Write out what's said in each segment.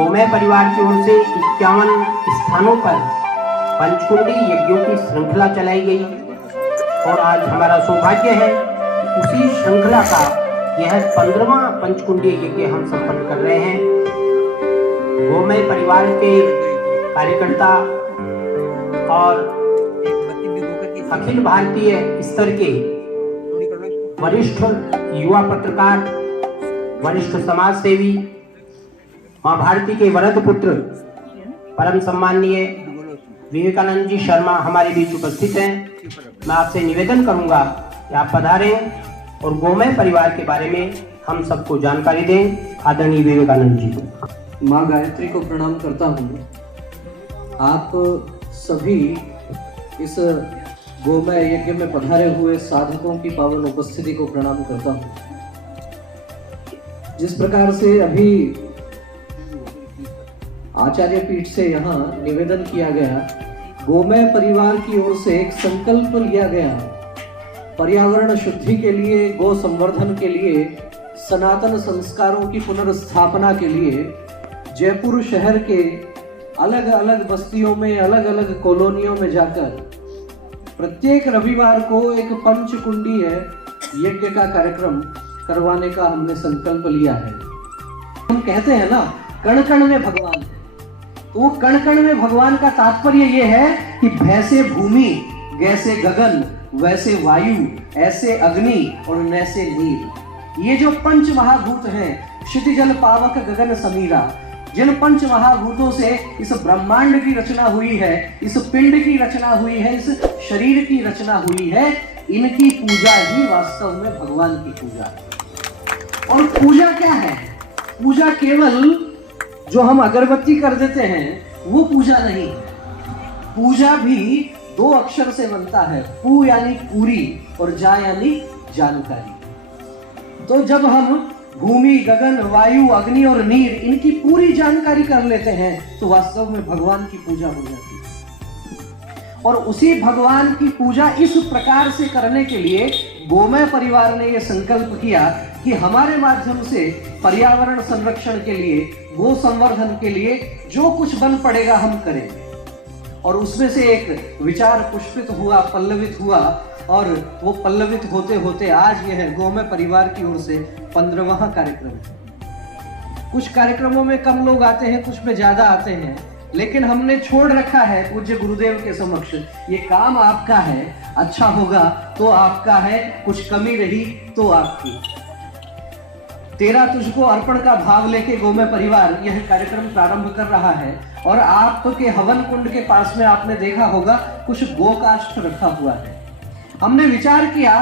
गोमय परिवार की ओर से 51 स्थानों पर पंचकुंडी यज्ञों की श्रृंखला चलाई गई और आज हमारा सौभाग्य है कि उसी श्रृंखला का यह 15वां पंचकुंडी यज्ञ हम संपन्न कर रहे हैं। गोमय परिवार के कार्यकर्ता और अखिल भारतीय स्तर के वरिष्ठ युवा पत्रकार, वरिष्ठ समाज सेवी, मां भारती के वरद पुत्र परम सम्माननीय विवेकानंद जी शर्मा हमारे बीच उपस्थित हैं। मैं आपसे निवेदन करूंगा कि आप पधारें और गोमय परिवार के बारे में हम सबको जानकारी दें। आदरणीय विवेकानंद जी। माँ गायत्री को प्रणाम करता हूँ। आप सभी इस गोमय यज्ञ में पधारे हुए साधकों की पावन उपस्थिति को प्रणाम करता हूँ। जिस प्रकार से अभी आचार्य पीठ से यहाँ निवेदन किया गया, गोमय परिवार की ओर से एक संकल्प लिया गया पर्यावरण शुद्धि के लिए, गो संवर्धन के लिए, सनातन संस्कारों की पुनर्स्थापना के लिए जयपुर शहर के अलग अलग बस्तियों में, अलग अलग कॉलोनियों में जाकर प्रत्येक रविवार को एक पंचकुंडीय यज्ञ का कार्यक्रम करवाने का हमने संकल्प लिया है। हम कहते हैं ना, कण कण में भगवान है। तो कण कण में भगवान का तात्पर्य यह है कि भैसे भूमि, गैसे गगन, वैसे वायु, ऐसे अग्नि और नैसे नीर। ये जो पंच महाभूत हैं, क्षितिजल पावक गगन समीरा, जिन पंच महाभूतों से इस ब्रह्मांड की रचना हुई है, इस पिंड की रचना हुई है, इस शरीर की रचना हुई है, इनकी पूजा ही वास्तव में भगवान की पूजा है। और पूजा क्या है? पूजा केवल जो हम अगरबत्ती कर देते हैं वो पूजा नहीं है। पूजा भी दो अक्षर से बनता है, पू यानी पूरी और जा यानी जानकारी। तो जब हम भूमि, गगन, वायु, अग्नि और नीर, इनकी पूरी जानकारी कर लेते हैं तो वास्तव में भगवान की पूजा हो जाती है। और उसी भगवान की पूजा इस प्रकार से करने के लिए गोमय परिवार ने यह संकल्प किया कि हमारे माध्यम से पर्यावरण संरक्षण के लिए, गो संवर्धन के लिए जो कुछ बन पड़ेगा हम करेंगे। और उसमें से एक विचार पुष्पित हुआ, पल्लवित हुआ, और वो पल्लवित होते होते आज यह गोमय परिवार की ओर से 15वां कार्यक्रम है। कुछ कार्यक्रमों में कम लोग आते हैं, कुछ में ज्यादा आते हैं, लेकिन हमने छोड़ रखा है पूज्य गुरुदेव के समक्ष, ये काम आपका है, अच्छा होगा तो आपका है, कुछ कमी रही तो आपकी। तेरा तुझको अर्पण का भाव लेके गोमय परिवार यह कार्यक्रम प्रारंभ कर रहा है। और आपके हवन कुंड के पास में आपने देखा होगा कुछ गोकाष्ठ रखा हुआ है। हमने विचार किया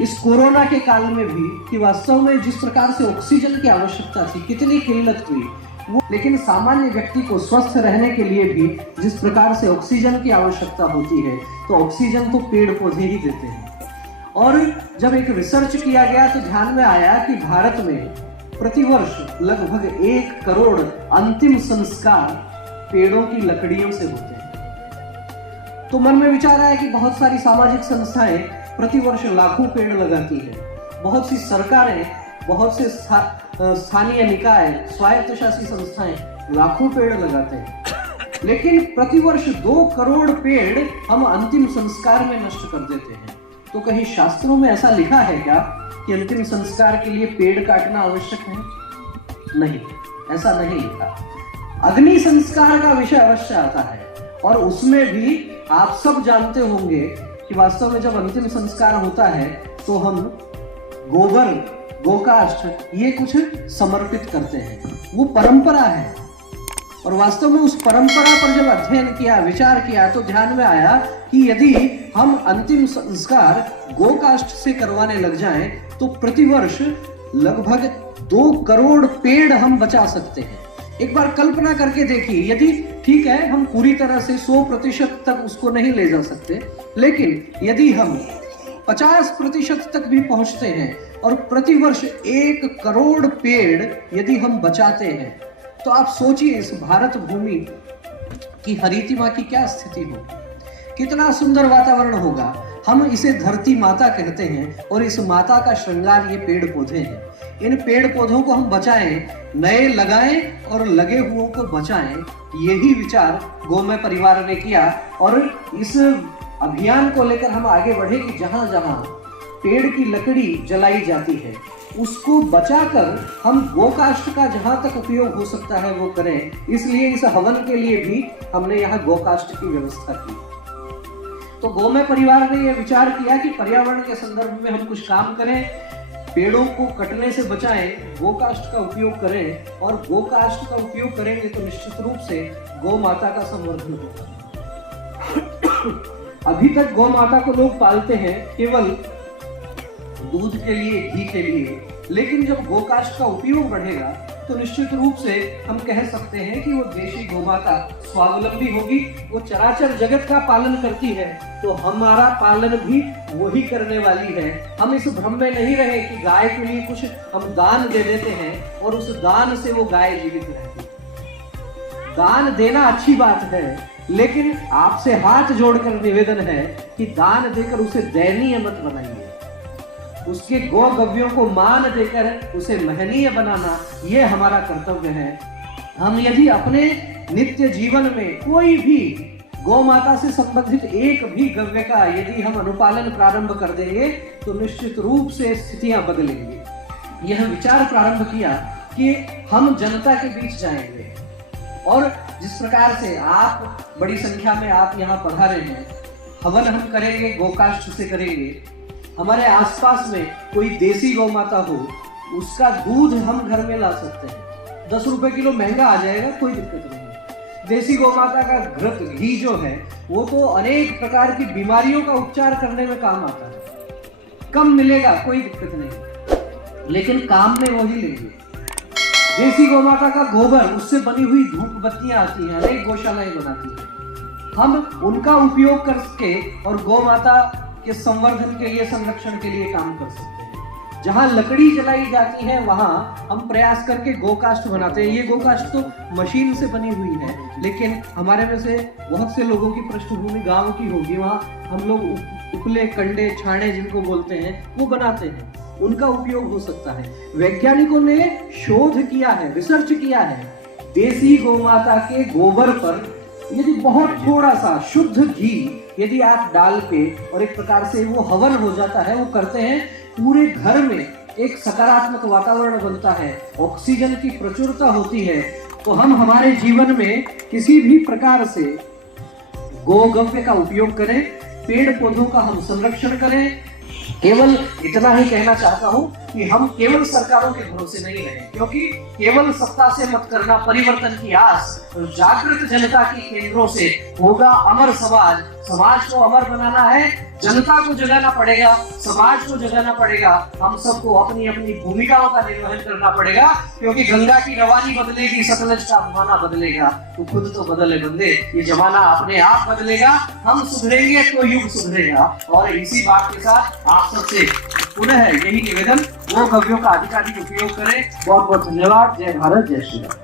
इस कोरोना के काल में भी कि वास्तव में जिस प्रकार से ऑक्सीजन की आवश्यकता थी, कितनी किल्लत हुई वो, लेकिन सामान्य व्यक्ति को स्वस्थ रहने के लिए भी जिस प्रकार से ऑक्सीजन की आवश्यकता होती है, तो ऑक्सीजन तो पेड़ पौधे ही देते हैं। और जब एक रिसर्च किया गया तो ध्यान में आया कि भारत में प्रतिवर्ष लगभग 1 करोड़ अंतिम संस्कार पेड़ों की लकड़ियों से होते हैं। तो मन में विचार आया कि बहुत सारी सामाजिक संस्थाएं प्रतिवर्ष लाखों पेड़ लगाती हैं, बहुत सी सरकारें, बहुत से स्थानीय निकाय, स्वायत्तशासी संस्थाएं लाखों पेड़ लगाते हैं, लेकिन प्रतिवर्ष 2 करोड़ पेड़ हम अंतिम संस्कार में नष्ट कर देते हैं। तो कहीं शास्त्रों में ऐसा लिखा है क्या कि अंतिम संस्कार के लिए पेड़ काटना आवश्यक है? नहीं, ऐसा नहीं लिखा। अग्नि संस्कार का विषय अवश्य आता है, और उसमें भी आप सब जानते होंगे कि वास्तव में जब अंतिम संस्कार होता है तो हम गोबर, गोकाष्ठ ये कुछ समर्पित करते हैं, वो परंपरा है। और वास्तव में उस परंपरा पर जब अध्ययन किया, विचार किया, तो ध्यान में आया कि यदि हम अंतिम संस्कार गोकाष्ठ से करवाने लग जाएं तो प्रतिवर्ष लगभग 2 करोड़ पेड़ हम बचा सकते हैं। एक बार कल्पना करके देखिए, यदि ठीक है हम पूरी तरह से 100% तक उसको नहीं ले जा सकते, लेकिन यदि हम 50% तक भी पहुंचते हैं और प्रतिवर्ष 1 करोड़ पेड़ यदि हम बचाते हैं, तो आप सोचिए इस भारत भूमि की हरितिमा की क्या स्थिति होगी, कितना सुंदर वातावरण होगा। हम इसे धरती माता कहते हैं और इस माता का श्रृंगार ये पेड़ पौधे हैं। इन पेड़ पौधों को हम बचाएं, नए लगाएं और लगे हुओं को बचाएं, यही विचार गोमय परिवार ने किया। और इस अभियान को लेकर हम आगे बढ़े कि जहां जहां पेड़ की लकड़ी जलाई जाती है उसको बचाकर हम गोकाष्ठ का जहां तक उपयोग हो सकता है वो करें। इसलिए इस हवन के लिए भी हमने यहाँ गोकाष्ठ की व्यवस्था की। तो गोमय परिवार ने यह विचार किया कि पर्यावरण के संदर्भ में हम कुछ काम करें, पेड़ों को कटने से बचाएं, गोकाष्ठ का उपयोग करें, और गोकाष्ठ का उपयोग करेंगे तो निश्चित रूप से गौ माता का संवर्धन होगा। अभी तक गौ माता को लोग पालते हैं केवल दूध के लिए, घी के लिए, लेकिन जब गोकाष्ठ का उपयोग बढ़ेगा तो निश्चित रूप से हम कह सकते हैं कि वो देशी गोमाता स्वावलंबी होगी। वो चराचर जगत का पालन करती है तो हमारा पालन भी वही करने वाली है। हम इस भ्रम में नहीं रहे कि गाय के लिए कुछ हम दान दे देते हैं और उस दान से वो गाय जीवित रहती है। दान देना अच्छी बात है, लेकिन आपसे हाथ जोड़कर निवेदन है कि दान देकर उसे दयनीय मत बनाइए। उसके गौ गव्यों को मान देकर उसे महनीय बनाना ये हमारा कर्तव्य है। हम यदि अपने नित्य जीवन में कोई भी गौ माता से संबंधित एक भी गव्य का यदि हम अनुपालन प्रारंभ कर देंगे तो निश्चित रूप से स्थितियां बदलेंगी। यह विचार प्रारंभ किया कि हम जनता के बीच जाएंगे और जिस प्रकार से आप बड़ी संख्या में आप यहाँ पधारे हैं, हवन हम करेंगे, गोकाष्ठ से करेंगे। हमारे आसपास में कोई देसी गौ माता हो, उसका दूध हम घर में ला सकते हैं। 10 रुपए किलो महंगा आ जाएगा, कोई दिक्कत नहीं। देसी गौ माता का घृत, घी जो है वो तो अनेक प्रकार की बीमारियों का उपचार करने में काम आता है। कम मिलेगा, कोई दिक्कत नहीं, लेकिन काम में वही लेंगे। देसी गौ माता का गोबर, उससे बनी हुई धूप बत्तियां आती हैं, अनेक गौशालाएं बनाती हैं। हम उनका उपयोग करके और गौ माता के संवर्धन के लिए, संरक्षण के लिए काम कर सकते हैं। जहां लकड़ी जलाई जाती है वहां हम प्रयास करके गोकाष्ठ बनाते हैं। ये गोकाष्ठ तो मशीन से बनी हुई है, लेकिन हमारे में से बहुत से लोगों की पृष्ठभूमि गांव की होगी, वहां हम लोग उपले, कंडे, छाणे जिनको बोलते हैं वो बनाते हैं, उनका उपयोग हो सकता है। वैज्ञानिकों ने शोध किया है, रिसर्च किया है, देसी गौमाता के गोबर पर यदि बहुत थोड़ा सा शुद्ध घी यदि आप डाल के और एक प्रकार से वो हवन हो जाता है, वो करते हैं, पूरे घर में एक सकारात्मक वातावरण बनता है, ऑक्सीजन की प्रचुरता होती है। तो हम हमारे जीवन में किसी भी प्रकार से गोगव्य का उपयोग करें, पेड़ पौधों का हम संरक्षण करें। केवल इतना ही कहना चाहता हूं कि हम केवल सरकारों के भरोसे नहीं रहे, क्योंकि केवल सत्ता से मत करना परिवर्तन की आस। और जागृत जनता की केंद्रों से होगा अमर समाज। समाज को अमर बनाना है, जनता को जगाना पड़ेगा, समाज को जगाना पड़ेगा। हम सबको अपनी अपनी भूमिकाओं का निर्वहन करना पड़ेगा, क्योंकि गंगा की रवानी बदलेगी, सतलज का जमाना बदलेगा। तो खुद तो बदले बंदे, ये जमाना अपने आप बदलेगा। हम सुधरेंगे तो युग सुधरेगा। और इसी बात के साथ आप सबसे पुनः यही निवेदन, वो गव्यों का अधिकाधिक उपयोग करें। बहुत बहुत धन्यवाद। जय भारत, जय श्री राम।